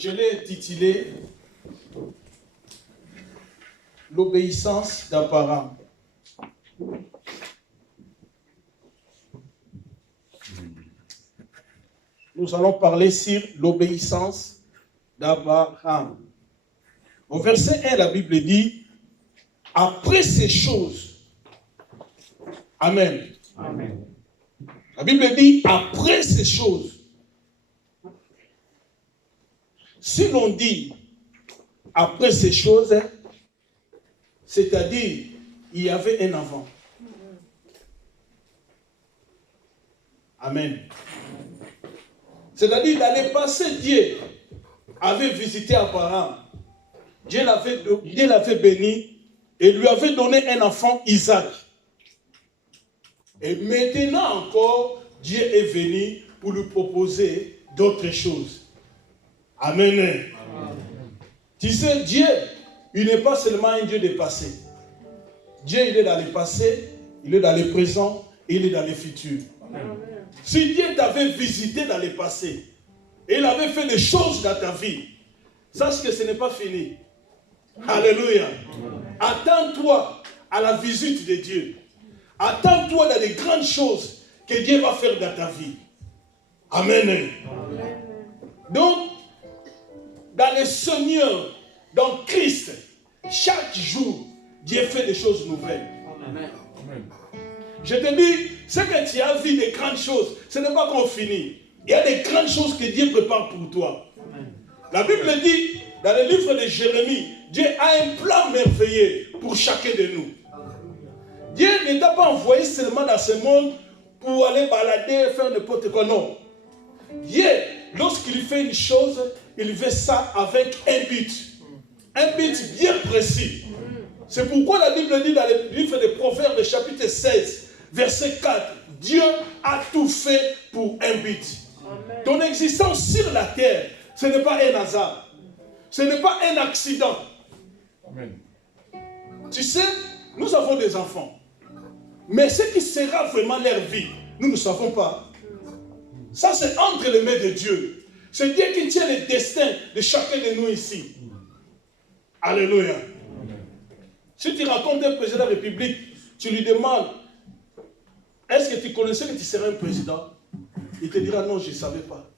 Je l'ai intitulé l'obéissance d'Abraham. Nous allons parler sur l'obéissance d'Abraham. Au verset 1, la Bible dit, après ces choses, Amen. Amen. La Bible dit, après ces choses. Si l'on dit, après ces choses, c'est-à-dire, il y avait un avant. Amen. C'est-à-dire, dans le passé, Dieu avait visité Abraham. Dieu l'avait béni et lui avait donné un enfant, Isaac. Et maintenant encore, Dieu est venu pour lui proposer d'autres choses. Amen. Amen. Tu sais, Dieu, il n'est pas seulement un Dieu de passé. Dieu, il est dans le passé, il est dans le présent, et il est dans le futur. Amen. Si Dieu t'avait visité dans le passé, et il avait fait des choses dans ta vie, sache que ce n'est pas fini. Alléluia. Attends-toi à la visite de Dieu. Attends-toi dans les grandes choses que Dieu va faire dans ta vie. Amen. Amen. Donc, dans le Seigneur, dans Christ, chaque jour, Dieu fait des choses nouvelles. Amen. Je te dis, ce que tu as vu des grandes choses, ce n'est pas qu'on finit. Il y a des grandes choses que Dieu prépare pour toi. Amen. La Bible dit, dans le livre de Jérémie, Dieu a un plan merveilleux pour chacun de nous. Dieu ne t'a pas envoyé seulement dans ce monde pour aller balader, faire n'importe quoi, non. Dieu, lorsqu'il fait une chose, il fait ça avec un but. Un but bien précis. C'est pourquoi la Bible dit dans le livre des Proverbes, chapitre 16, verset 4, Dieu a tout fait pour un but. Amen. Ton existence sur la terre, ce n'est pas un hasard. Ce n'est pas un accident. Amen. Tu sais, nous avons des enfants. Mais ce qui sera vraiment leur vie, nous ne savons pas. Ça, c'est entre les mains de Dieu. C'est Dieu qui tient le destin de chacun de nous ici. Alléluia. Amen. Si tu rencontres un président de la République, tu lui demandes, est-ce que tu connaissais que tu serais un président? Il te dira, non, je ne savais pas.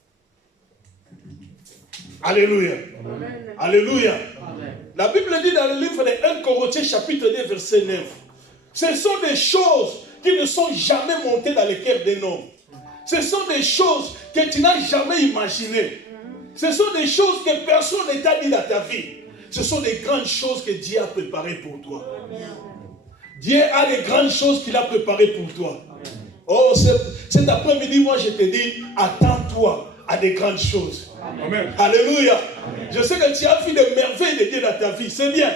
Alléluia. Amen. Alléluia. Amen. La Bible dit dans le livre de 1 Corinthiens, chapitre 2, verset 9, ce sont des choses qui ne sont jamais montées dans le cœur d'un homme. Ce sont des choses que tu n'as jamais imaginées. Ce sont des choses que personne ne t'a dit dans ta vie. Ce sont des grandes choses que Dieu a préparées pour toi. Dieu a des grandes choses qu'il a préparées pour toi. Oh, cet après-midi, moi je te dis, attends-toi à des grandes choses. Amen. Alléluia. Amen. Je sais que tu as vu des merveilles de Dieu dans ta vie, c'est bien.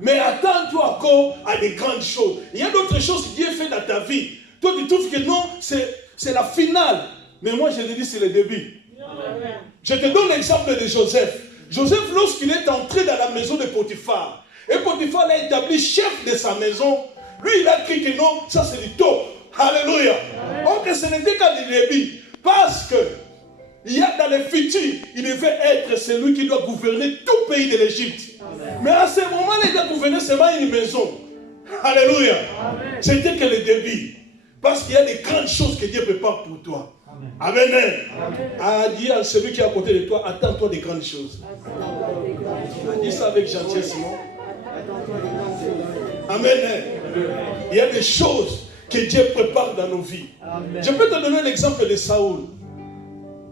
Mais attends-toi encore à des grandes choses. Il y a d'autres choses que Dieu fait dans ta vie. Toi, tu trouves que non, c'est la finale. Mais moi, je te dis, c'est le début. Amen. Je te donne l'exemple de Joseph. Joseph, lorsqu'il est entré dans la maison de Potiphar, et Potiphar l'a établi chef de sa maison, lui, il a cru que non, ça c'est du top. Alléluia. Donc, ce n'était qu'à du début. Parce que, il y a dans le futur, il devait être celui qui doit gouverner tout le pays de l'Égypte. Mais à ce moment-là, il doit gouverner seulement une maison. Alléluia. Amen. C'était que le début. Parce qu'il y a des grandes choses que Dieu prépare pour toi. Amen. Amen. À dire à celui qui est à côté de toi, attends-toi des grandes choses. Dis ça avec gentillesse. Amen. Il y a des choses que Dieu prépare dans nos vies. Amen. Je peux te donner l'exemple de Saoul.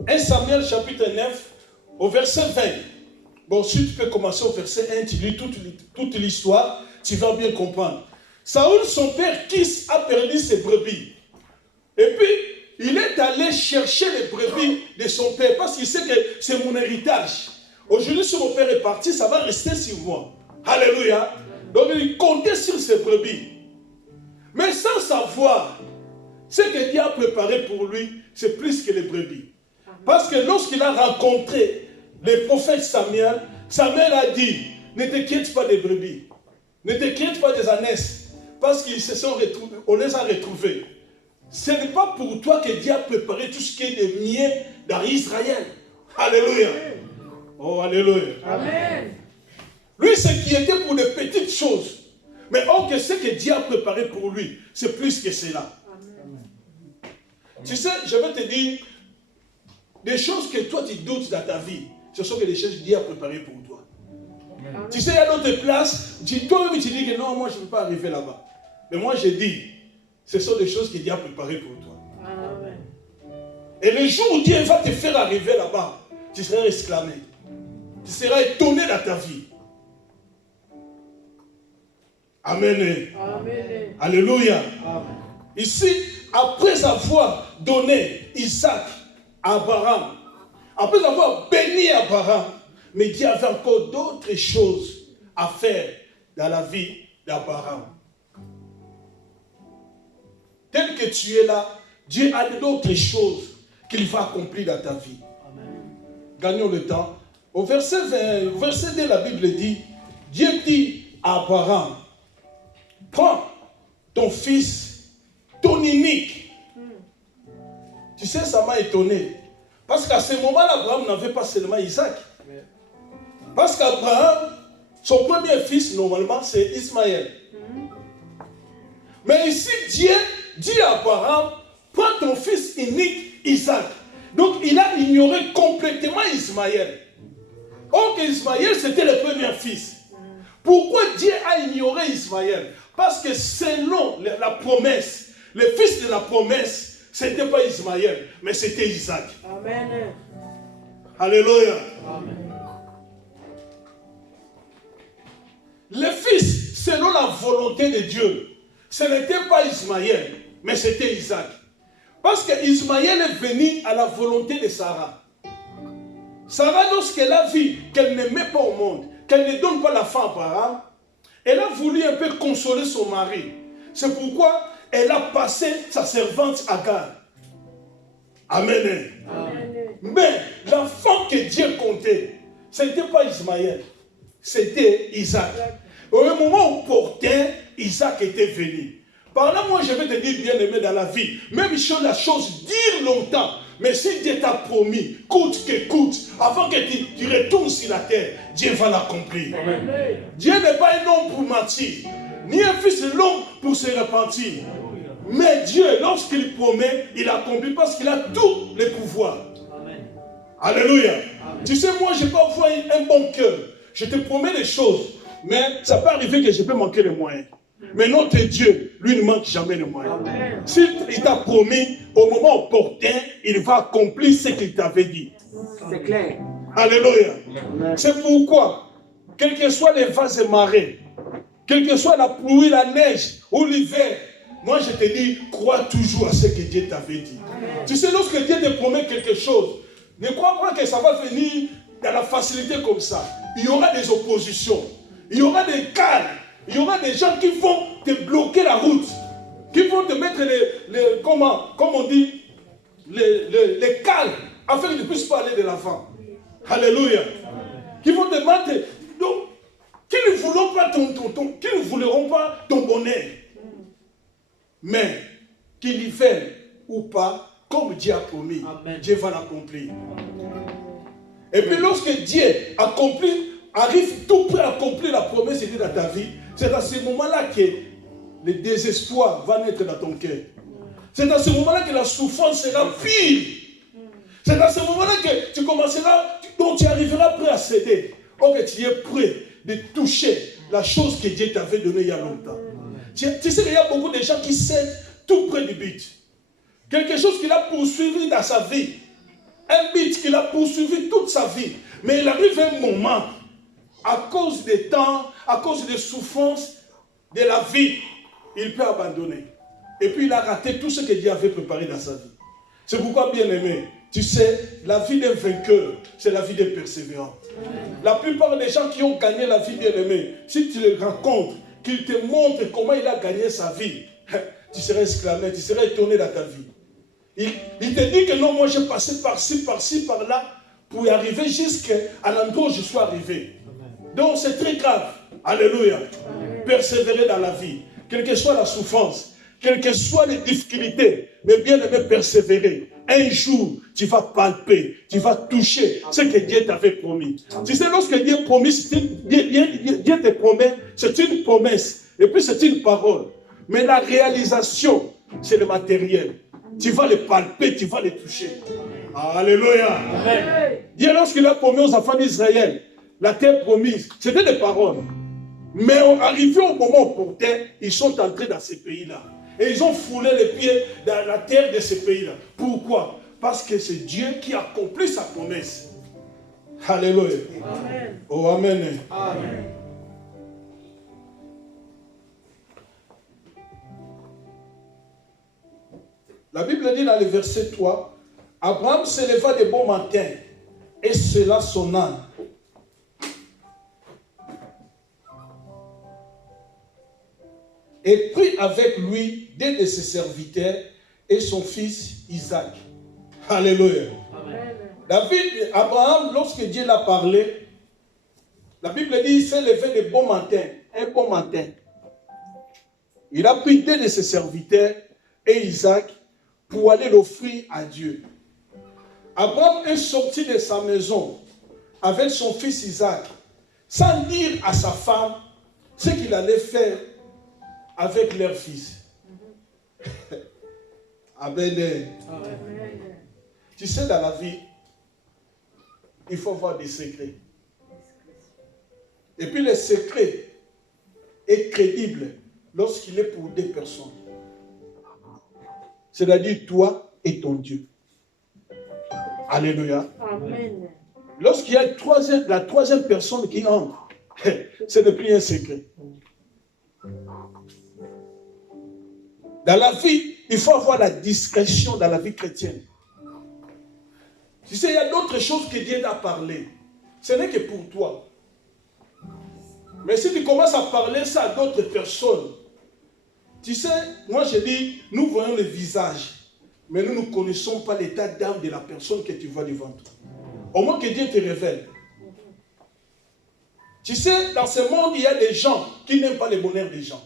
1 Samuel chapitre 9, au verset 20. Bon, si tu peux commencer au verset 1, tu lis toute l'histoire, tu vas bien comprendre. Saoul, son père Kis, a perdu ses brebis. Et puis, il est allé chercher les brebis de son père, parce qu'il sait que c'est mon héritage. Aujourd'hui, si mon père est parti, ça va rester sur moi. Alléluia. Donc, il comptait sur ses brebis. Mais sans savoir, ce que Dieu a préparé pour lui, c'est plus que les brebis. Parce que lorsqu'il a rencontré le prophète Samuel, Samuel a dit, ne t'inquiète pas des brebis, ne t'inquiète pas des ânesses, parce qu'ils se sont retrouvés, on les a retrouvés. Ce n'est pas pour toi que Dieu a préparé tout ce qui est de mien dans Israël. Alléluia. Oh, alléluia. Amen. Lui, ce qui était pour des petites choses. Mais or que ce que Dieu a préparé pour lui, c'est plus que cela. Amen. Tu sais, je vais te dire, des choses que toi tu doutes dans ta vie, ce sont des choses que Dieu a préparées pour toi. Amen. Tu sais, il y a d'autres places, toi-même tu dis que non, moi je ne peux pas arriver là-bas. Mais moi je dis, ce sont des choses que Dieu a préparées pour toi. Amen. Et le jour où Dieu va te faire arriver là-bas, tu seras exclamé. Tu seras étonné dans ta vie. Amen. Amen. Alléluia. Amen. Ici, après avoir donné Isaac à Abraham, après avoir béni Abraham, mais Dieu avait encore d'autres choses à faire dans la vie d'Abraham. Tel que tu es là, Dieu a d'autres choses qu'il va accomplir dans ta vie. Amen. Gagnons le temps. Au verset 2, la Bible dit, Dieu dit à Abraham, prends ton fils, ton unique. Tu sais, ça m'a étonné. Parce qu'à ce moment-là, Abraham n'avait pas seulement Isaac. Parce qu'Abraham, son premier fils, normalement, c'est Ismaël. Mais ici, Dieu dit à Abraham, prends ton fils unique, Isaac. Donc, il a ignoré complètement Ismaël. Or que Ismaël, c'était le premier fils. Pourquoi Dieu a ignoré Ismaël? Parce que selon la promesse, le fils de la promesse, ce n'était pas Ismaël, mais c'était Isaac. Amen. Alléluia. Amen. Le fils, selon la volonté de Dieu, ce n'était pas Ismaël, mais c'était Isaac. Parce que Ismaël est venu à la volonté de Sarah. Sarah, lorsqu'elle a vu qu'elle n'aimait pas au monde, qu'elle ne donne pas la femme à Abraham, elle a voulu un peu consoler son mari. C'est pourquoi elle a passé sa servante Agar. Amen. Amen. Mais l'enfant que Dieu comptait, ce n'était pas Ismaël, c'était Isaac. Au moment opportun, Isaac était venu. Par là, moi, je vais te dire, bien aimé dans la vie, même si la chose dure longtemps, mais si Dieu t'a promis, coûte que coûte, avant que tu retournes sur la terre, Dieu va l'accomplir. Dieu n'est pas un homme pour mentir, ni un fils de l'homme pour se repentir. Mais Dieu, lorsqu'il promet, il accomplit parce qu'il a tous les pouvoirs. Amen. Alléluia. Amen. Tu sais, moi, je peux avoir un bon cœur. Je te promets des choses, mais ça peut arriver que je peux manquer les moyens. Mais notre Dieu, lui, ne manque jamais les moyens. Amen. S'il t'a promis, au moment opportun, il va accomplir ce qu'il t'avait dit. C'est clair. Alléluia. Amen. C'est pourquoi, quels que soient les vases et marées, quelle que soit la pluie, la neige ou l'hiver, moi je te dis, crois toujours à ce que Dieu t'avait dit. Amen. Tu sais, lorsque Dieu te promet quelque chose, ne crois pas que ça va venir dans la facilité comme ça. Il y aura des oppositions, il y aura des calmes, il y aura des gens qui vont te bloquer la route, qui vont te mettre comme on dit, les calmes, afin que tu ne puisses pas aller de l'avant. Alléluia. Qui vont te mettre, donc, qui ne voudront pas qui ne voudront pas ton bonheur, mais qu'ils y viennent ou pas, comme Dieu a promis, Amen. Dieu va l'accomplir. Et puis lorsque Dieu arrive tout près à accomplir la promesse de Dieu dans ta vie, c'est à ce moment-là que le désespoir va naître dans ton cœur. C'est à ce moment-là que la souffrance sera pire. C'est à ce moment-là que tu commenceras, donc tu arriveras prêt à céder. Or que tu es prêt de toucher la chose que Dieu t'avait donnée il y a longtemps. Tu sais qu'il y a beaucoup de gens qui cèdent tout près du but. Quelque chose qu'il a poursuivi dans sa vie. Un but qu'il a poursuivi toute sa vie. Mais il arrive un moment, à cause des temps, à cause des souffrances de la vie, il peut abandonner. Et puis il a raté tout ce que Dieu avait préparé dans sa vie. C'est pourquoi, bien aimé, tu sais, la vie d'un vainqueur, c'est la vie d'un persévérant. La plupart des gens qui ont gagné la vie, bien aimé, si tu les rencontres, qu'ils te montrent comment il a gagné sa vie, tu serais exclamé, tu serais étonné dans ta vie. Il te dit que non, moi j'ai passé par-ci, par-là, pour y arriver jusqu'à l'endroit où je suis arrivé. Donc c'est très grave. Alléluia. Persévérer dans la vie. Quelle que soit la souffrance, quelles que soient les difficultés, mais bien aimé persévérer. un jour, tu vas palper, tu vas toucher ce que Dieu t'avait promis. Tu sais, lorsque Dieu promet, Dieu te promet, c'est une promesse. Et puis c'est une parole. Mais la réalisation, c'est le matériel. Tu vas le palper, tu vas le toucher. Alléluia. Amen. Dieu, lorsqu'il a promis aux enfants d'Israël, la terre promise, c'était des paroles. Mais arrivé au moment opportun, ils sont entrés dans ces pays-là. Et ils ont foulé les pieds dans la terre de ces pays-là. Pourquoi? Parce que c'est Dieu qui accomplit sa promesse. Alléluia. Amen. Oh, amen. Amen. La Bible dit dans le verset 3, Abraham se leva de bon matin et sella son âne. Et prit avec lui deux de ses serviteurs et son fils Isaac. Alléluia. Amen. Abraham, lorsque Dieu l'a parlé, la Bible dit qu'il s'est levé de bon matin, un bon matin. Il a pris deux de ses serviteurs et Isaac pour aller l'offrir à Dieu. Abraham est sorti de sa maison avec son fils Isaac, sans dire à sa femme ce qu'il allait faire avec leur fils. Amen. Amen. Tu sais, dans la vie, il faut avoir des secrets. Et puis le secret est crédible lorsqu'il est pour deux personnes. C'est-à-dire toi et ton Dieu. Alléluia. Amen. Lorsqu'il y a la troisième personne qui entre, ce n'est plus un secret. Dans la vie, il faut avoir la discrétion dans la vie chrétienne. Tu sais, il y a d'autres choses que Dieu a parlé. Ce n'est que pour toi. Mais si tu commences à parler ça à d'autres personnes, tu sais, moi je dis, nous voyons le visage, mais nous ne connaissons pas l'état d'âme de la personne que tu vois devant toi. Au moins que Dieu te révèle. Tu sais, dans ce monde, il y a des gens qui n'aiment pas le bonheur des gens.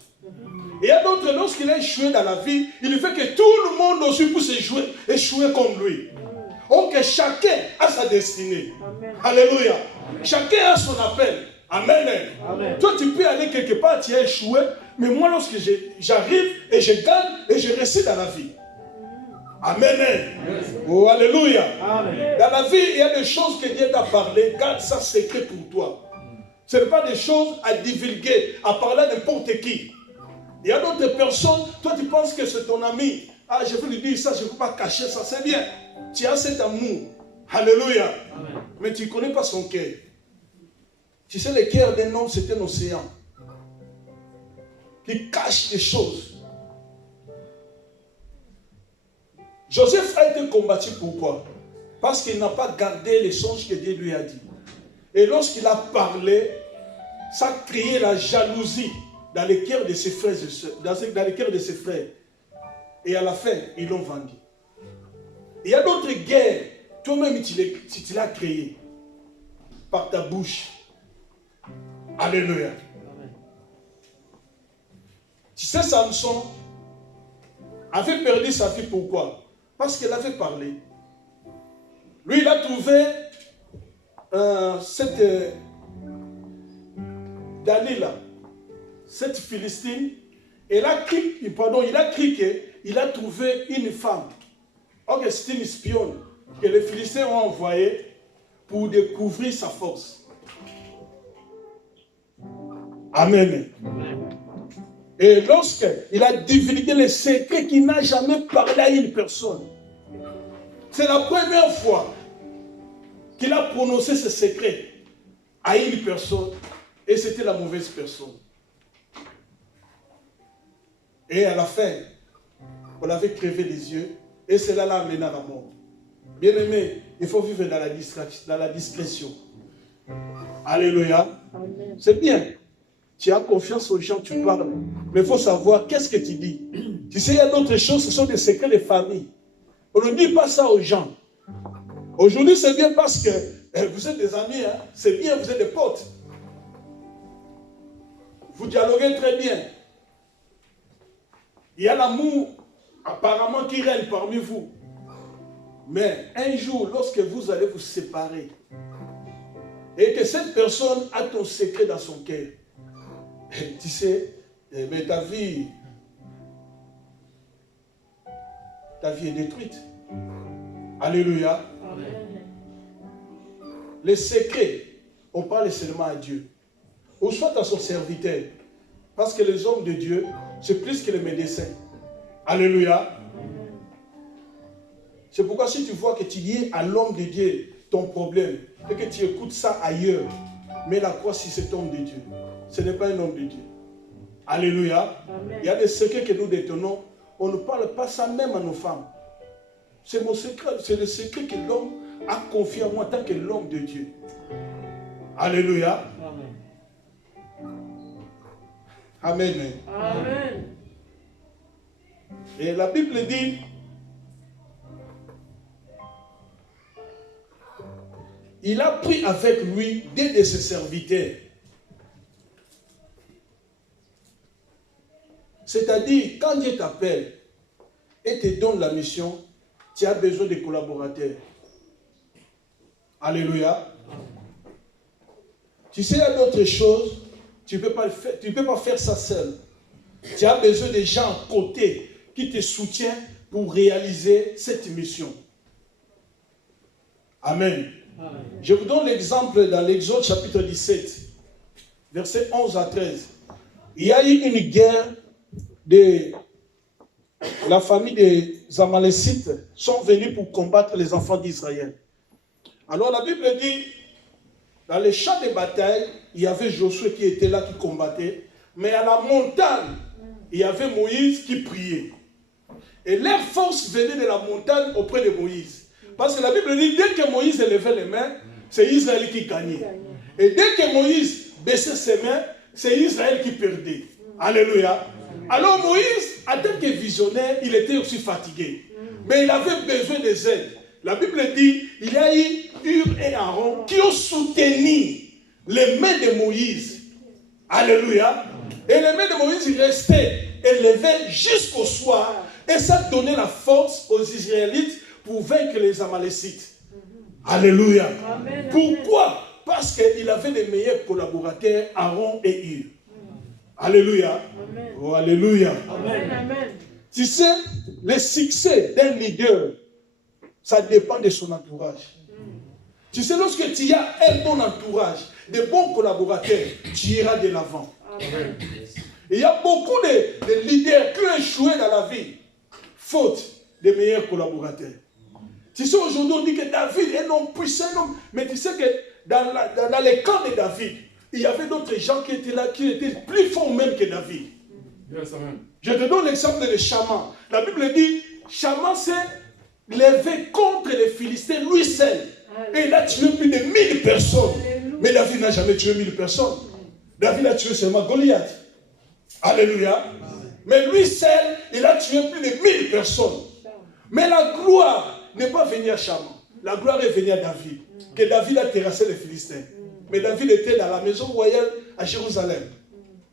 Et il y a d'autres, lorsqu'il a échoué dans la vie, il fait que tout le monde aussi puisse échouer comme lui. Donc chacun a sa destinée. Amen. Alléluia. Amen. Chacun a son appel. Amen. Amen. Toi, tu peux aller quelque part, tu as échoué, mais moi, lorsque j'arrive et je gagne et je réussis dans la vie. Amen. Amen. Oh, alléluia. Amen. Dans la vie, il y a des choses que Dieu t'a parlé. Garde ça secret pour toi. Ce n'est pas des choses à divulguer, à parler à n'importe qui. Il y a d'autres personnes, toi tu penses que c'est ton ami. Ah, je veux lui dire ça, je ne peux pas cacher ça, c'est bien. Tu as cet amour. Alléluia. Amen. Mais tu ne connais pas son cœur. Tu sais, le cœur d'un homme, c'est un océan qui cache des choses. Joseph a été combattu, pourquoi? Parce qu'il n'a pas gardé les songes que Dieu lui a dit. Et lorsqu'il a parlé, ça a créé la jalousie dans les cœurs de ses frères et sœurs, dans les cœurs de ses frères. Et à la fin, ils l'ont vendu. Il y a d'autres guerres, toi-même tu l'as créé par ta bouche. Alléluia. Amen. Tu sais, Samson avait perdu sa fille, pourquoi? Parce qu'elle avait parlé. Lui, il a trouvé cette Dalila, cette Philistine, il a cru qu'il a trouvé une femme. Or, c'est une espionne que les Philistins ont envoyée pour découvrir sa force. Amen. Amen. Et lorsqu'il a divulgué les secrets qu'il n'a jamais parlé à une personne, c'est la première fois qu'il a prononcé ce secret à une personne, et c'était la mauvaise personne. Et à la fin, on avait crevé les yeux, et cela l'a amené à la mort. Bien aimé, il faut vivre dans la discrétion. Alléluia. C'est bien. Tu as confiance aux gens, tu parles. Mais il faut savoir qu'est-ce que tu dis. Tu sais, il y a d'autres choses, ce sont des secrets de famille. On ne dit pas ça aux gens. Aujourd'hui, c'est bien parce que vous êtes des amis, hein? C'est bien, vous êtes des potes. Vous dialoguez très bien. Il y a l'amour apparemment qui règne parmi vous. Mais un jour, lorsque vous allez vous séparer, et que cette personne a ton secret dans son cœur, tu sais, mais ta vie est détruite. Alléluia. Amen. Les secrets, on parle seulement à Dieu. Ou soit à son serviteur. Parce que les hommes de Dieu, c'est plus que les médecins. Alléluia. C'est pourquoi si tu vois que tu dis à l'homme de Dieu ton problème et que tu écoutes ça ailleurs, mets la croix sur cet homme de Dieu. Ce n'est pas un homme de Dieu. Alléluia. Amen. Il y a des secrets que nous détenons. On ne parle pas ça même à nos femmes. C'est mon secret, c'est le secret que l'homme a confié à moi en tant que l'homme de Dieu. Alléluia. Amen. Amen. Et la Bible dit, il a pris avec lui deux de ses serviteurs. C'est-à-dire, quand Dieu t'appelle et te donne la mission, tu as besoin de collaborateurs. Alléluia. Tu sais, il y a d'autres choses, tu ne peux pas faire ça seul. Tu as besoin de gens à côté qui te soutiennent pour réaliser cette mission. Amen. Amen. Je vous donne l'exemple dans l'Exode chapitre 17, versets 11 à 13. Il y a eu une guerre de la famille des Amalécites sont venus pour combattre les enfants d'Israël. Alors la Bible dit, dans les champs de bataille, il y avait Josué qui était là, qui combattait. Mais à la montagne, il y avait Moïse qui priait. Et leur force venait de la montagne auprès de Moïse. Parce que la Bible dit, dès que Moïse élevait les mains, c'est Israël qui gagnait. Et dès que Moïse baissait ses mains, c'est Israël qui perdait. Alléluia. Alors Moïse, en tant que visionnaire, il était aussi fatigué. Mais il avait besoin des aides. La Bible dit, il y a eu Hur et Aaron qui ont soutenu les mains de Moïse. Alléluia. Et les mains de Moïse restaient élevées jusqu'au soir. Et ça donnait la force aux Israélites pour vaincre les Amalécites. Alléluia. Amen. Pourquoi? Parce qu'il avait les meilleurs collaborateurs, Aaron et Hur. Alléluia. Amen. Oh, alléluia. Amen. Amen. Tu sais, le succès d'un leader, ça dépend de son entourage. Tu sais, lorsque tu as un bon entourage, de bons collaborateurs, tu iras de l'avant. Amen. Il y a beaucoup de leaders qui ont échoué dans la vie, faute des meilleurs collaborateurs. Tu sais, aujourd'hui, on dit que David est un homme puissant, mais tu sais que dans les camps de David, il y avait d'autres gens qui étaient là, qui étaient plus forts même que David. Yes, amen. Je te donne l'exemple de Shaman. La Bible dit, Shaman s'est levé contre les Philistins, lui seul. Et il a tué plus de 1000 personnes. Mais David n'a jamais tué 1000 personnes. David a tué seulement Goliath. Alléluia. Mais lui seul, il a tué plus de 1000 personnes. Mais la gloire n'est pas venue à Shaman. La gloire est venue à David. Que David a terrassé les Philistins. Mais David était dans la maison royale à Jérusalem.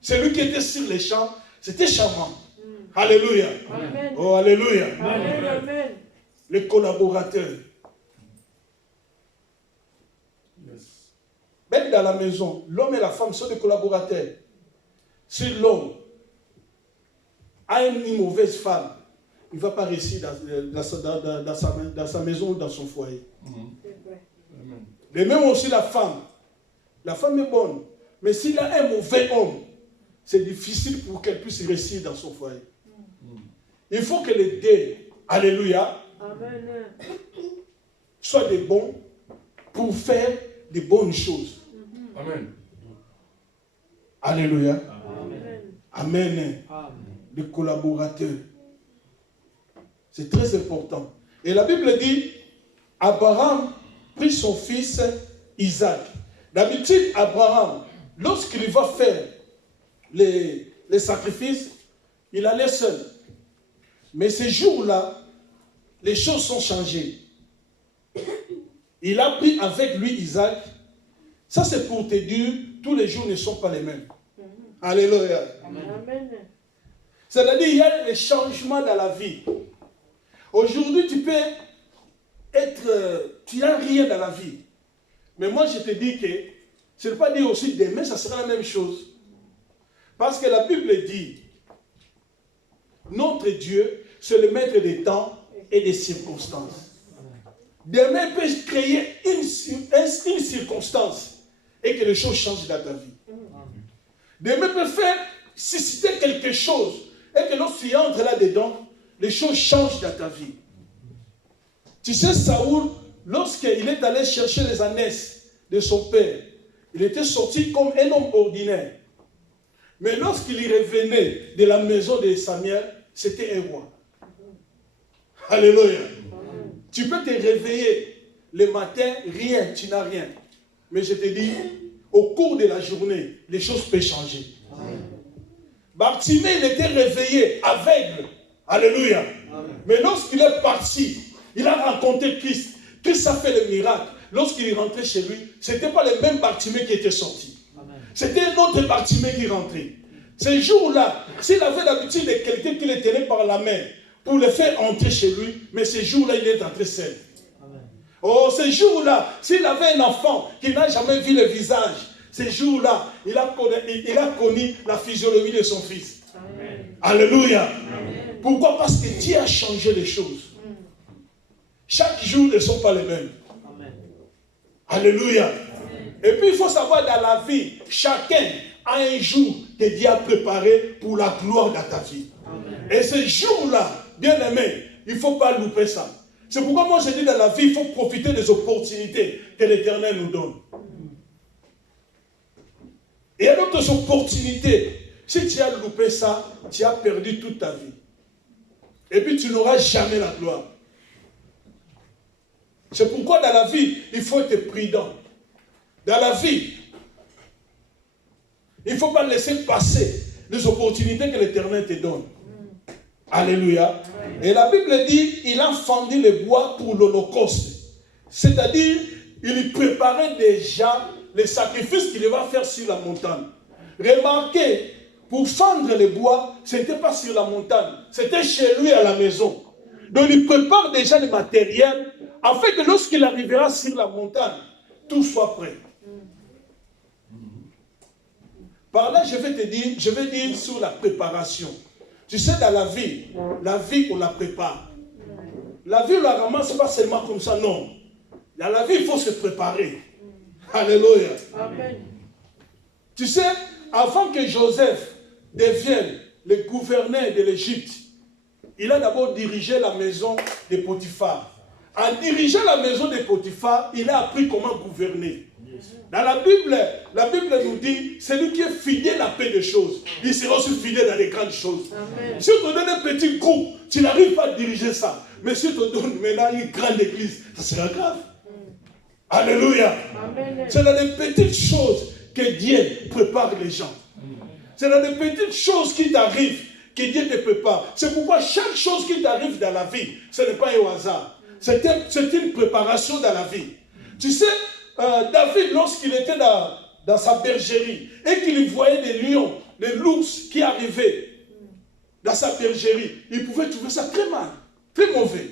Celui qui était sur les champs, c'était Shaman. Alléluia. Amen. Oh, alléluia. Amen. Amen. Les collaborateurs. Yes. Même dans la maison, l'homme et la femme sont des collaborateurs. Si l'homme a une mauvaise femme, il ne va pas réussir dans sa maison ou dans son foyer. C'est vrai. Amen. Et même aussi la femme. La femme est bonne. Mais s'il a un mauvais homme, c'est difficile pour qu'elle puisse réussir dans son foyer. Il faut que les deux, alléluia, Amen. soient des bons pour faire des bonnes choses. Amen. Alléluia. Amen. Amen. Les collaborateurs. C'est très important. Et la Bible dit, Abraham prit son fils Isaac. D'habitude, Abraham, lorsqu'il va faire les sacrifices, il allait seul. Mais ces jours-là, les choses sont changées. Il a pris avec lui Isaac. Ça, c'est pour te dire, tous les jours ne sont pas les mêmes. Alléluia. Amen. C'est-à-dire, il y a des changements dans la vie. Aujourd'hui, tu peux tu n'as rien dans la vie. Mais moi, je te dis que ce n'est pas dire aussi demain, ça sera la même chose. Parce que la Bible dit, notre Dieu, c'est le maître des temps et des circonstances. Demain peut créer une circonstance et que les choses changent dans ta vie. Demain peut faire susciter quelque chose et que lorsque tu entres là-dedans, les choses changent dans ta vie. Tu sais, Saoul, lorsqu'il est allé chercher les ânesses de son père, il était sorti comme un homme ordinaire. Mais lorsqu'il revenait de la maison de Samuel, c'était un roi. Alléluia. Tu peux te réveiller le matin, rien, tu n'as rien. Mais je te dis, au cours de la journée, les choses peuvent changer. Bartimée, il était réveillé, aveugle. Alléluia. Amen. Mais lorsqu'il est parti, il a rencontré Christ. Christ a fait le miracle. Lorsqu'il est rentré chez lui, ce n'était pas le même Bartimée qui était sorti. C'était un autre Bartimée qui rentrait. Ce jour-là, s'il avait l'habitude de quelqu'un qui le tenait par la main pour le faire entrer chez lui, mais ce jour-là, il est entré seul. Amen. Oh, ce jour-là, s'il avait un enfant qui n'a jamais vu le visage, ce jour-là, il a connu la physionomie de son fils. Amen. Alléluia. Amen. Pourquoi? Parce que Dieu a changé les choses. Chaque jour ne sont pas les mêmes. Amen. Alléluia. Amen. Et puis il faut savoir dans la vie, chacun a un jour que Dieu a préparé pour la gloire dans ta vie. Amen. Et ce jour-là, bien aimé, il ne faut pas louper ça. C'est pourquoi moi je dis dans la vie, il faut profiter des opportunités que l'Éternel nous donne. Et il y a d'autres opportunités. Si tu as loupé ça, tu as perdu toute ta vie. Et puis tu n'auras jamais la gloire. C'est pourquoi dans la vie, il faut être prudent. Dans la vie, il ne faut pas laisser passer les opportunités que l'Éternel te donne. Alléluia. Et la Bible dit, il a fendu le bois pour l'Holocauste. C'est-à-dire, il préparait déjà les sacrifices qu'il va faire sur la montagne. Remarquez, pour fendre le bois, ce n'était pas sur la montagne, c'était chez lui à la maison. Donc il prépare déjà le matériel, afin que lorsqu'il arrivera sur la montagne, tout soit prêt. Par là, je vais dire sur la préparation. Tu sais, dans la vie, on la prépare. La vie, on la ramasse pas seulement comme ça, non. Dans la vie, il faut se préparer. Alléluia. Amen. Tu sais, avant que Joseph devienne le gouverneur de l'Égypte, il a d'abord dirigé la maison de Potiphar. En dirigeant la maison de Potiphar, il a appris comment gouverner. Dans la Bible nous dit, celui qui est fidèle à peu de choses, il sera aussi fidèle dans les grandes choses. Amen. Si on te donne un petit groupe, tu n'arrives pas à diriger ça. Mais si on te donne maintenant une grande église, ça sera grave. Alléluia. Amen. C'est dans les petites choses que Dieu prépare les gens. C'est dans les petites choses qui t'arrivent que Dieu te prépare. C'est pourquoi chaque chose qui t'arrive dans la vie, ce n'est pas un hasard. C'est une préparation dans la vie. Tu sais, David, lorsqu'il était dans sa bergerie et qu'il voyait des lions, des l'ours qui arrivaient dans sa bergerie, il pouvait trouver ça très mal, très mauvais.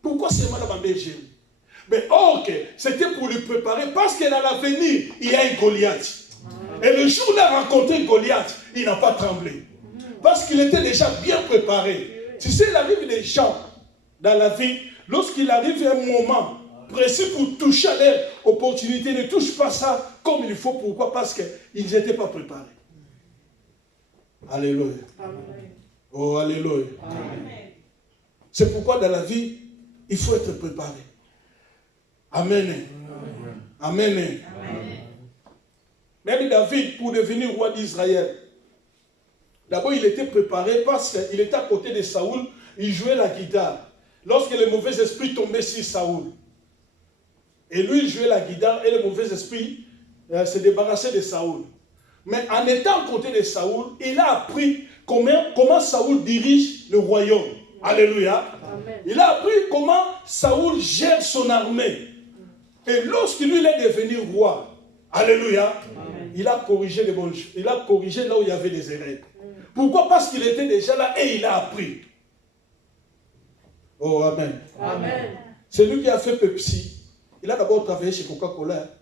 Pourquoi c'est mal dans ma bergerie? Mais ok, c'était pour lui préparer parce que dans l'avenir, il y a un Goliath. Et le jour où il a rencontré Goliath, il n'a pas tremblé. Parce qu'il était déjà bien préparé. Tu sais, il arrive des gens dans la vie, lorsqu'il arrive un moment précis pour toucher à leur opportunité, ne touche pas ça comme il faut. Pourquoi? Parce qu'ils n'étaient pas préparés. Alléluia. Amen. Oh, alléluia. C'est pourquoi dans la vie, il faut être préparé. Amen. Amen. Amen. Même David, pour devenir roi d'Israël, d'abord il était préparé parce qu'il était à côté de Saoul, il jouait la guitare. Lorsque le mauvais esprit tombait sur Saoul, et lui il jouait la guitare et le mauvais esprit se débarrassait de Saoul. Mais en étant à côté de Saoul, il a appris comment Saoul dirige le royaume. Alléluia. Amen. Il a appris comment Saoul gère son armée. Et lorsqu'il lui est devenu roi, alléluia, amen, il a corrigé les bonnes choses. Il a corrigé là où il y avait des erreurs. Pourquoi? Parce qu'il était déjà là et il a appris. Oh, amen. Amen. Celui qui a fait Pepsi, il a d'abord travaillé chez Coca-Cola.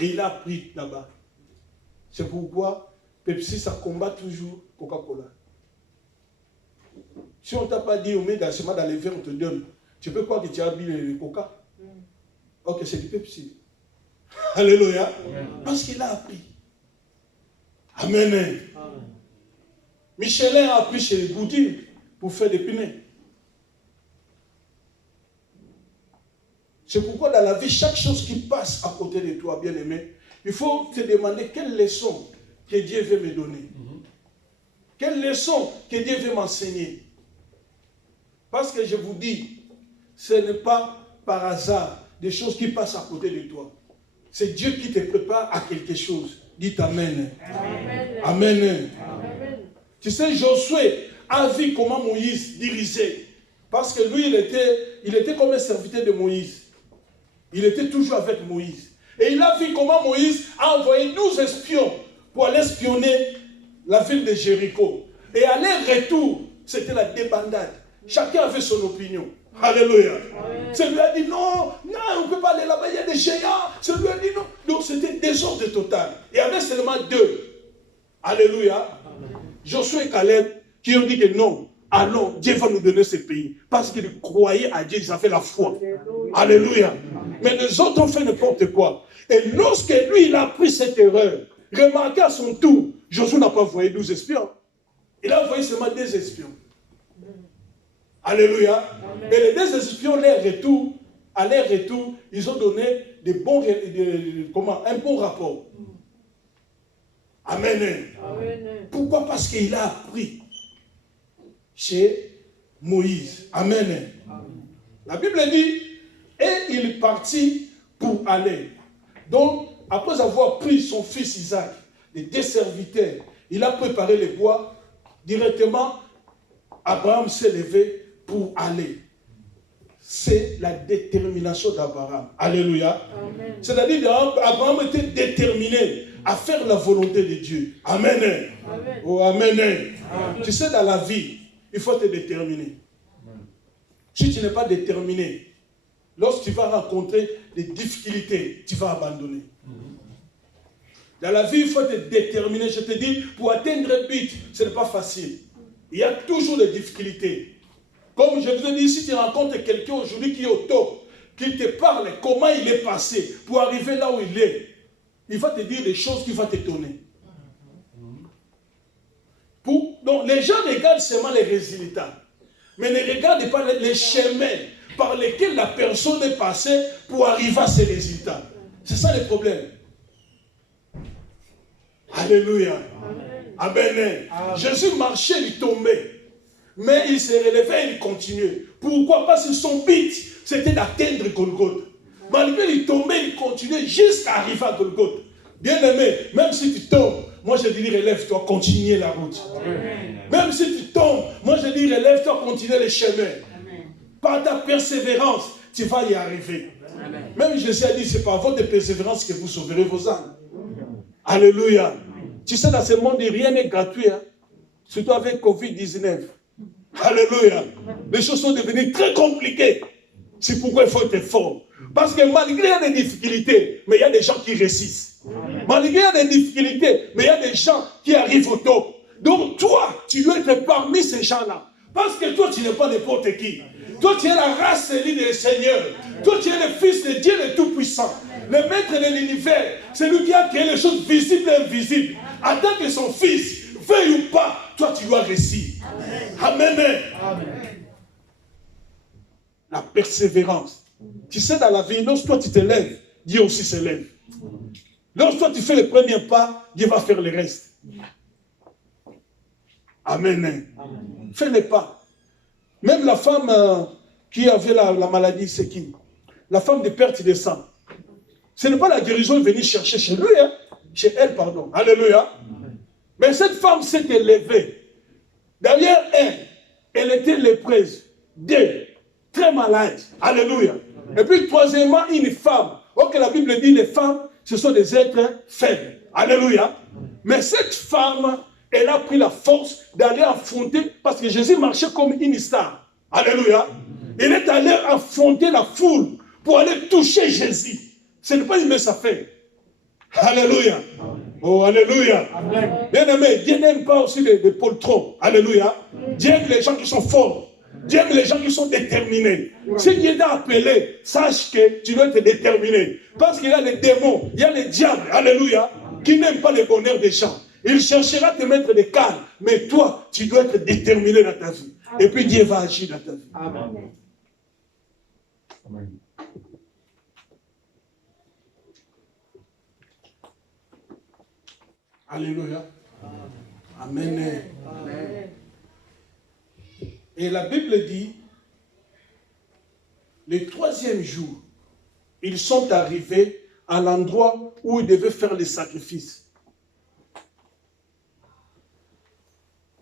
Et il a appris là-bas. C'est pourquoi Pepsi, ça combat toujours Coca-Cola. Si on ne t'a pas dit, on met dans les verres, on te donne. Tu peux croire que tu as bu le Coca. Ok, c'est du Pepsi. Alléluia. Parce qu'il a appris. Amen. Michelin a appris chez les Goodyear pour faire des pneus. C'est pourquoi dans la vie, chaque chose qui passe à côté de toi, bien aimé, il faut te demander quelle leçon que Dieu veut me donner. Quelle leçon que Dieu veut m'enseigner. Parce que je vous dis, ce n'est pas par hasard des choses qui passent à côté de toi. C'est Dieu qui te prépare à quelque chose. Dites Amen. Amen. Amen. Amen. Tu sais, Josué a vu comment Moïse dirigeait. Parce que lui, il était comme un serviteur de Moïse. Il était toujours avec Moïse. Et il a vu comment Moïse a envoyé 12 espions pour aller espionner la ville de Jéricho. Et à leur retour, c'était la débandade. Chacun avait son opinion. Alléluia. Celui a dit non, on ne peut pas aller là-bas, il y a des géants. Celui a dit non. Donc c'était désordre total. Il y avait seulement 2. Alléluia. Josué et Caleb qui ont dit que non, allons, Dieu va nous donner ce pays. Parce qu'ils croyaient à Dieu, ils avaient la foi. Alléluia. Mais les autres ont fait n'importe quoi. Et lorsque lui, il a pris cette erreur, remarquez à son tour, Josué n'a pas envoyé 12 espions. Il a envoyé seulement 2 espions. Alléluia. Amen. Et les 2 espions, à leur retour, ils ont donné un bon rapport. Amen. Amen. Pourquoi? Parce qu'il a appris chez Moïse. Amen. Amen. La Bible dit, et il partit pour aller. Donc, après avoir pris son fils Isaac, les 2 serviteurs, il a préparé les bois. Directement, Abraham s'est levé pour aller. C'est la détermination d'Abraham. Alléluia. C'est-à-dire qu'Abraham était déterminé à faire la volonté de Dieu. Amen. Amen. Oh, amen. Amen. Tu sais, dans la vie, il faut te déterminer. Amen. Si tu n'es pas déterminé, lorsque tu vas rencontrer des difficultés, tu vas abandonner. Dans la vie, il faut te déterminer. Je te dis, pour atteindre un but, ce n'est pas facile. Il y a toujours des difficultés. Comme je vous ai dit, si tu rencontres quelqu'un aujourd'hui qui est au top, qui te parle comment il est passé pour arriver là où il est, il va te dire des choses qui vont t'étonner. Donc, les gens regardent seulement les résultats, mais ne regardent pas les chemins par lesquels la personne est passée pour arriver à ces résultats. C'est ça le problème. Alléluia. Amen. Amen. Amen. Jésus marchait, il tombait. Mais il se relevait et il continuait. Pourquoi? Parce que son but, c'était d'atteindre Golgotha. Malgré il tombait, il continuait jusqu'à arriver à Golgotha. Bien aimé, même si tu tombes, moi je dis relève-toi, continue la route. Amen. Même si tu tombes, moi je dis relève-toi, continue le chemin. Amen. Par ta persévérance, tu vas y arriver. Amen. Même Jésus a dit, c'est par votre persévérance que vous sauverez vos âmes. Alléluia. Tu sais, dans ce monde, rien n'est gratuit. Hein? Surtout avec Covid-19. Alléluia. Les choses sont devenues très compliquées. C'est pourquoi il faut être fort. Parce que malgré il y a des difficultés, mais il y a des gens qui réussissent. Malgré il y a des difficultés, mais il y a des gens qui arrivent au top. Donc toi, tu dois être parmi ces gens-là. Parce que toi, tu n'es pas n'importe qui. Toi, tu es la race élue du Seigneur. Toi, tu es le Fils de Dieu le Tout-Puissant. Le Maître de l'univers. C'est lui qui a créé les choses visibles et invisibles. En tant que son Fils, veuille ou pas, toi, tu dois réussir. Amen. Amen. La persévérance. Tu sais, dans la vie, lorsque toi, tu te lèves, Dieu aussi se lève. Lorsque toi, tu fais le premier pas, Dieu va faire le reste. Amen. Amen. Fais le pas. Même la femme qui avait la maladie, c'est qui? La femme de perte de sang. Ce n'est pas la guérison venue chercher chez lui, hein? Chez elle, pardon. Alléluia. Amen. Mais cette femme s'est élevée. Derrière elle était lépreuse. 2, très malade. Alléluia. Et puis, troisièmement, une femme. Ok, la Bible dit les femmes, ce sont des êtres faibles. Alléluia. Mais cette femme, elle a pris la force d'aller affronter, parce que Jésus marchait comme une star. Alléluia. Il est allé affronter la foule pour aller toucher Jésus. Ce n'est pas une mince affaire. Alléluia. Oh, alléluia. Bien aimé, Dieu n'aime pas aussi les poltrons. Alléluia. Dieu aime les gens qui sont forts. Dieu aime les gens qui sont déterminés. Si Dieu t'a appelé, sache que tu dois être déterminé. Parce qu'il y a les démons, il y a les diables, alléluia, qui n'aiment pas le bonheur des gens. Il cherchera à te mettre des cannes, mais toi, tu dois être déterminé dans ta vie. Et puis Dieu va agir dans ta vie. Amen. Amen. Alléluia. Amen. Amen. Et la Bible dit, le 3e jour, ils sont arrivés à l'endroit où ils devaient faire les sacrifices.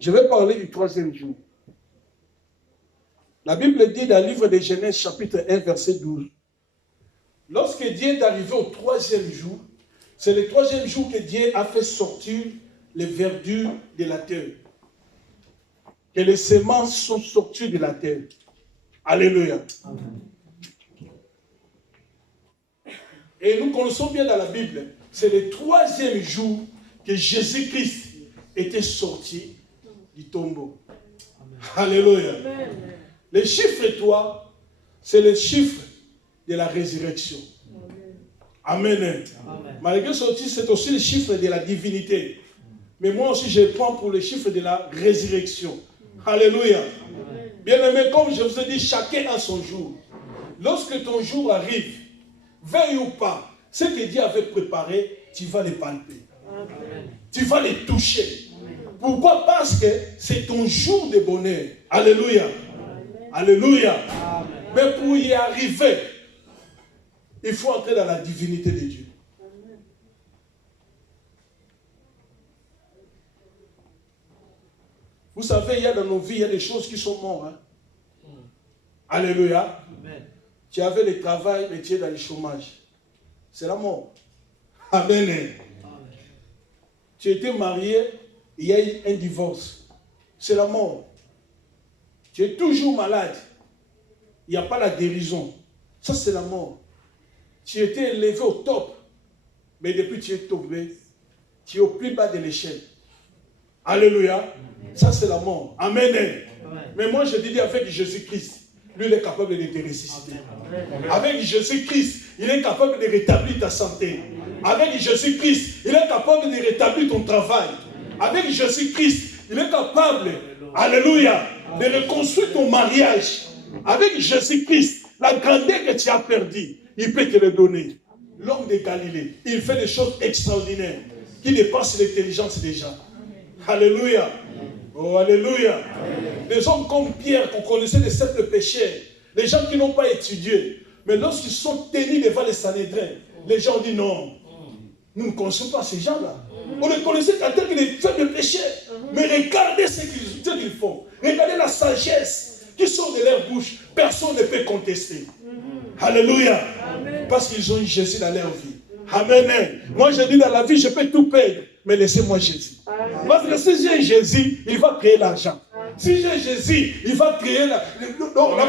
Je vais parler du 3e jour. La Bible dit dans le livre de Genèse, chapitre 1, verset 12. Lorsque Dieu est arrivé au 3e jour, c'est le 3e jour que Dieu a fait sortir les verdures de la terre. Que les semences sont sorties de la terre. Alléluia. Amen. Et nous connaissons bien dans la Bible, c'est le 3e jour que Jésus-Christ était sorti du tombeau. Amen. Alléluia. Amen. Le chiffre 3, c'est le chiffre de la résurrection. Amen. Amen. Malgré ceci, c'est aussi le chiffre de la divinité. Mais moi aussi, je prends pour le chiffre de la résurrection. Alléluia. Amen. Bien aimé, comme je vous ai dit, chacun a son jour. Lorsque ton jour arrive, veille ou pas, ce que Dieu avait préparé, tu vas les palper. Amen. Tu vas les toucher. Amen. Pourquoi? Parce que c'est ton jour de bonheur. Alléluia. Amen. Alléluia. Amen. Mais pour y arriver, il faut entrer dans la divinité de Dieu. Amen. Vous savez, il y a dans nos vies, il y a des choses qui sont mortes. Hein? Alléluia. Amen. Tu avais le travail, mais tu es dans le chômage. C'est la mort. Amen. Amen. Tu étais marié, il y a eu un divorce. C'est la mort. Tu es toujours malade. Il n'y a pas la guérison. Ça, c'est la mort. Tu étais élevé au top, mais depuis tu es tombé, tu es au plus bas de l'échelle. Alléluia. Amen. Ça, c'est la mort. Amen. Amen. Mais moi, je dis avec Jésus-Christ, lui, il est capable de te ressusciter. Amen. Avec Jésus-Christ, il est capable de rétablir ta santé. Avec Jésus-Christ, il est capable de rétablir ton travail. Avec Jésus-Christ, il est capable, alléluia, de reconstruire ton mariage. Avec Jésus-Christ, la grandeur que tu as perdue, il peut te le donner. L'homme de Galilée, il fait des choses extraordinaires qui dépassent l'intelligence des gens. Alléluia. Oh, alléluia. Des hommes comme Pierre, qu'on connaissait des simples pécheurs, les gens qui n'ont pas étudié, mais lorsqu'ils sont tenus devant les Sanhédrins, les gens disent non, nous ne connaissons pas ces gens-là. On les connaissait en tant que des faibles pécheurs. Mais regardez ce qu'ils font. Regardez la sagesse qui sort de leur bouche. Personne ne peut contester. Alléluia. Amen. Parce qu'ils ont Jésus dans leur vie. Amen. Moi je dis dans la vie, je peux tout perdre, mais laissez-moi Jésus. Amen. Parce que si j'ai Jésus, il va créer l'argent. Si j'ai Jésus, il va créer la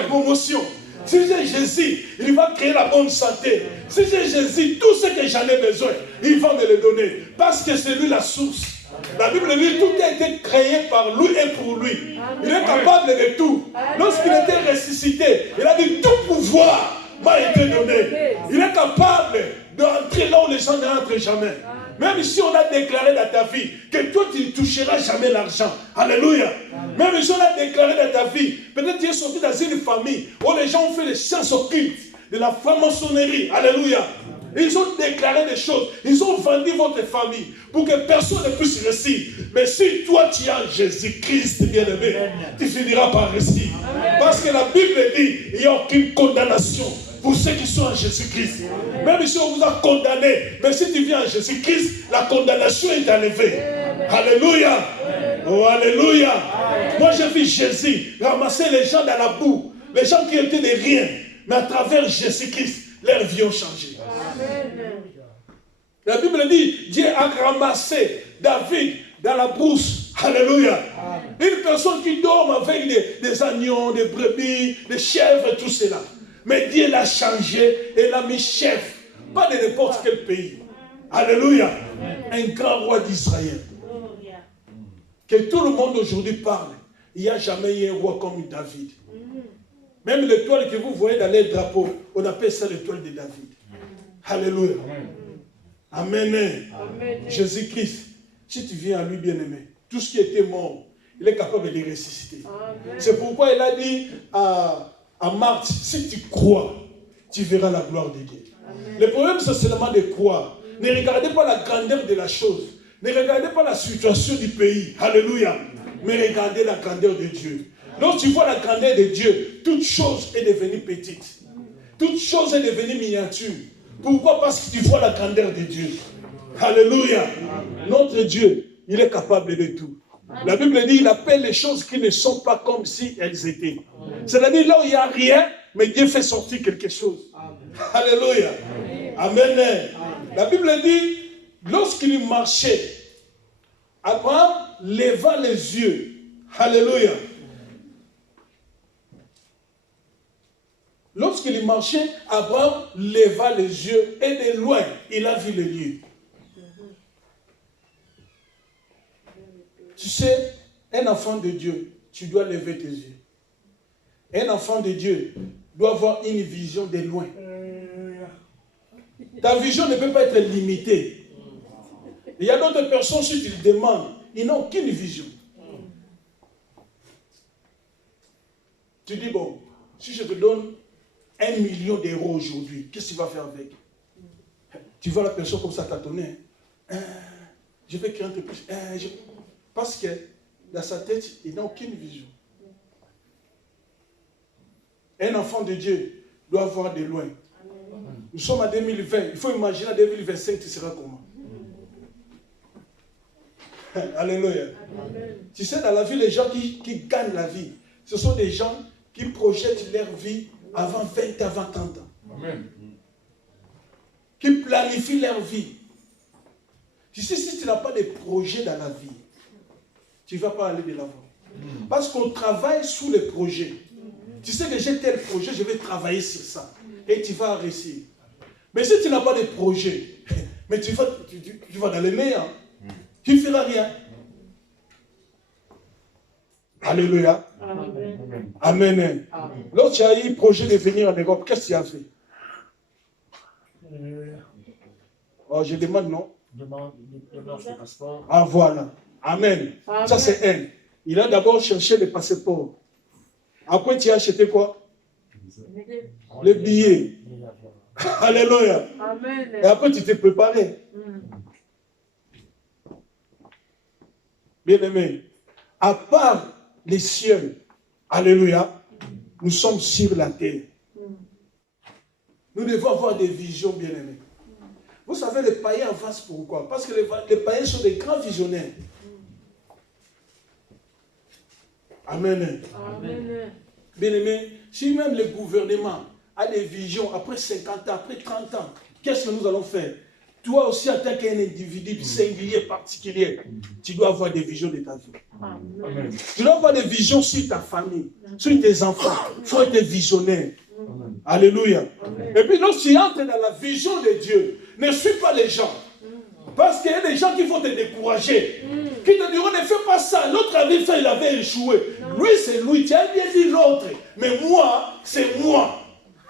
promotion. Si j'ai Jésus, il va créer la bonne santé. Si j'ai Jésus, tout ce que j'en ai besoin, il va me le donner. Parce que c'est lui la source. La Bible dit tout a été créé par lui et pour lui. Il est capable de tout. Lorsqu'il était ressuscité, il a dit tout pouvoir m'a été donné. Il est capable d'entrer là où les gens n'entrent jamais. Même si on a déclaré dans ta vie que toi tu ne toucheras jamais l'argent. Alléluia. Même si on a déclaré dans ta vie, peut-être tu es sorti dans une famille où les gens ont fait les sciences occultes, de la franc-maçonnerie. Alléluia. Ils ont déclaré des choses. Ils ont vendu votre famille pour que personne ne puisse réussir. Mais si toi tu as Jésus-Christ, bien-aimé, tu finiras par réussir. Parce que la Bible dit il n'y a aucune condamnation pour ceux qui sont en Jésus-Christ. Même si on vous a condamné, mais si tu viens en Jésus-Christ, la condamnation est enlevée. Alléluia. Oh, alléluia. Moi j'ai vu Jésus ramasser les gens dans la boue, les gens qui étaient de rien, mais à travers Jésus-Christ, leur vie a changé. La Bible dit, Dieu a ramassé David dans la brousse. Alléluia. Une personne qui dort avec des agneaux, des brebis, des chèvres, tout cela. Mais Dieu l'a changé et l'a mis chef. Pas de n'importe quel pays. Alléluia. Un grand roi d'Israël. Que tout le monde aujourd'hui parle. Il n'y a jamais eu un roi comme David. Même l'étoile que vous voyez dans les drapeaux, on appelle ça l'étoile de David. Alléluia. Amen. Amen. Jésus-Christ, si tu viens à lui, bien-aimé, tout ce qui était mort, il est capable de les ressusciter. C'est pourquoi il a dit à Marthe, si tu crois, tu verras la gloire de Dieu. Amen. Le problème, c'est seulement de croire. Ne regardez pas la grandeur de la chose. Ne regardez pas la situation du pays. Alléluia. Mais regardez la grandeur de Dieu. Lorsque tu vois la grandeur de Dieu, toute chose est devenue petite. Toute chose est devenue miniature. Pourquoi? Parce que tu vois la grandeur de Dieu. Alléluia. Notre Dieu, il est capable de tout. La Bible dit, il appelle les choses qui ne sont pas comme si elles étaient. C'est-à-dire là où il n'y a rien, mais Dieu fait sortir quelque chose. Alléluia. Amen. La Bible dit, lorsqu'il marchait, Abraham leva les yeux. Alléluia. Lorsqu'il marchait, Abraham leva les yeux et de loin, il a vu le lieu. Tu sais, un enfant de Dieu, tu dois lever tes yeux. Un enfant de Dieu doit avoir une vision de loin. Ta vision ne peut pas être limitée. Il y a d'autres personnes, si tu les demandes, ils n'ont aucune vision. Tu dis, bon, si je te donne 1 million d'euros aujourd'hui, qu'est-ce que tu vas faire avec? Tu vois la personne comme ça tâtonner. Je vais créer un peu plus. Parce que dans sa tête, il n'a aucune vision. Un enfant de Dieu doit voir de loin. Nous sommes en 2020. Il faut imaginer en 2025, tu seras comment? Alléluia. Tu sais, dans la vie, les gens qui gagnent la vie, ce sont des gens qui projettent leur vie avant 20, avant 30 ans. Amen. Qui planifient leur vie. Tu sais, si tu n'as pas de projet dans la vie, tu ne vas pas aller de l'avant. Parce qu'on travaille sous les projets. Tu sais que j'ai tel projet, je vais travailler sur ça. Et tu vas réussir. Mais si tu n'as pas de projet, mais tu vas dans les néants. Tu ne feras rien. Alléluia. Amen. Amen. Lorsque tu as eu le projet de venir en Europe, qu'est-ce que tu as fait? Oh, je demande non. Demande le passeport. Ah voilà. Amen. Amen. Ça c'est un. Il a d'abord cherché le passeport. Après tu as acheté quoi? Le billet. Alléluia. Amen. Et après tu t'es préparé. Bien aimé. À part les cieux, alléluia, nous sommes sur la terre. Nous devons avoir des visions, bien aimés. Vous savez, les païens avancent pourquoi? Parce que les païens sont des grands visionnaires. Amen. Amen. Bien aimé, si même le gouvernement a des visions après 50 ans, après 30 ans, qu'est-ce que nous allons faire? Toi aussi, en tant qu'un individu singulier, particulier, tu dois avoir des visions de ta vie. Amen. Tu dois avoir des visions sur ta famille, sur tes enfants. Il faut être visionnaire. Amen. Alléluia. Amen. Et puis, lorsque tu entres dans la vision de Dieu, ne suis pas les gens. Parce qu'il y a des gens qui vont te décourager. Qui te diront, ne fais pas ça. L'autre avait fait, il avait échoué. Lui, c'est lui. Tu as bien dit l'autre. Mais moi, c'est moi.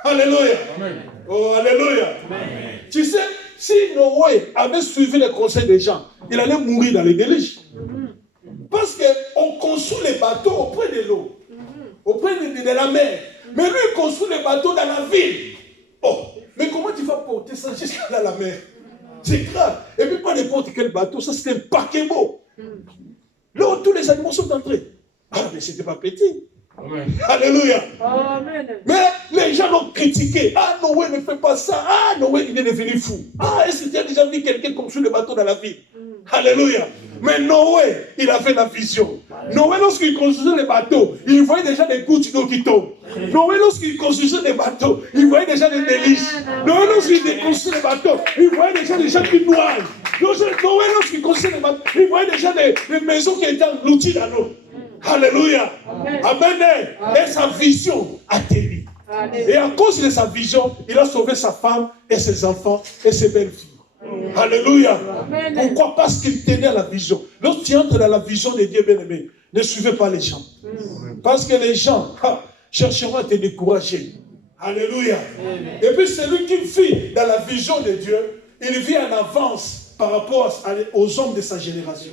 Alléluia. Amen. Oh, alléluia. Amen. Tu sais, si Noé avait suivi les conseils des gens, il allait mourir dans les déluges. Parce qu'on construit les bateaux auprès de l'eau, auprès de la mer. Mais lui, il construit les bateaux dans la ville. Oh, mais comment tu vas porter ça jusqu'à la mer? C'est grave. Et puis pas n'importe quel bateau, ça c'était un paquebot. Là où tous les animaux sont entrés. Ah, mais c'était pas petit. Amen. Alléluia. Amen. Mais les gens l'ont critiqué. Ah, Noé ne fait pas ça. Ah, Noé, il est devenu fou. Ah, est-ce que tu as déjà vu quelqu'un construire le bateau dans la ville? Alléluia. Mais Noé, il avait la vision. Noé, lorsqu'il construisait les bateaux, il voyait déjà des gouttes d'eau qui tombent. Noé, lorsqu'il construisait des bateaux, il voyait déjà des délices. Noé, lorsqu'il construisait les bateaux, il voyait déjà des gens qui noient. Lorsqu'il concerne les bâtiments, il voyait déjà des maisons qui étaient englouties dans l'eau. Alléluia. Amen. Et sa vision a tenu. Et à cause de sa vision, il a sauvé sa femme et ses enfants et ses belles-filles. Alléluia. Pourquoi? Parce qu'il tenait à la vision. Lorsque tu entres dans la vision de Dieu bien-aimé, ne suivez pas les gens. Parce que les gens chercheront à te décourager. Alléluia. Et puis celui qui vit dans la vision de Dieu, il vit en avance par rapport aux hommes de sa génération.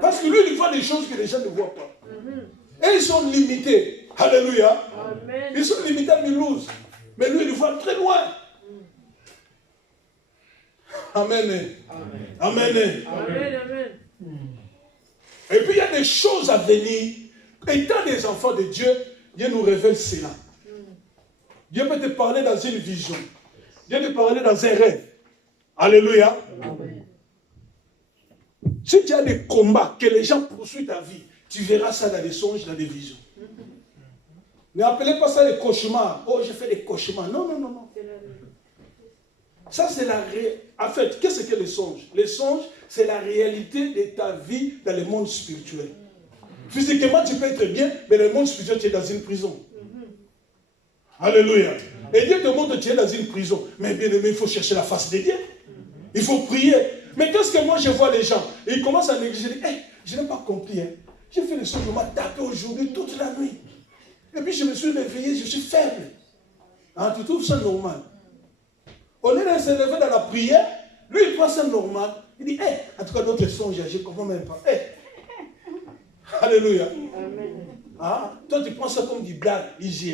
Parce que lui, il voit des choses que les gens ne voient pas. Et ils sont limités. Alléluia. Ils sont limités à Mulhouse. Mais lui, il voit très loin. Amen. Amen. Et puis, il y a des choses à venir. Étant des enfants de Dieu, Dieu nous révèle cela. Dieu peut te parler dans une vision. Dieu peut te parler dans un rêve. Alléluia. Si tu as des combats, que les gens poursuivent ta vie, tu verras ça dans des songes, dans des visions. N'appelez pas ça des cauchemars. Oh, j'ai fait des cauchemars. Non. Ça, c'est la réalité. En fait, qu'est-ce que les songes? Les songes, c'est la réalité de ta vie dans le monde spirituel. Physiquement, tu peux être bien, mais dans le monde spirituel, tu es dans une prison. Alléluia. Et Dieu te montre que tu es dans une prison. Mais bien aimé, il faut chercher la face de Dieu. Il faut prier. Mais qu'est-ce que moi je vois les gens? Ils commencent à négliger. Hey, je n'ai pas compris. J'ai fait le songe, on m'a tapé aujourd'hui toute la nuit. Et puis je me suis réveillé, je suis faible. Tu trouves ça normal? Au lieu de se lever dans la prière, lui il prend ça normal. Il dit, hey, en tout cas notre songe, je ne comprends même pas. Hey. Alléluia. Toi tu prends ça comme du blague,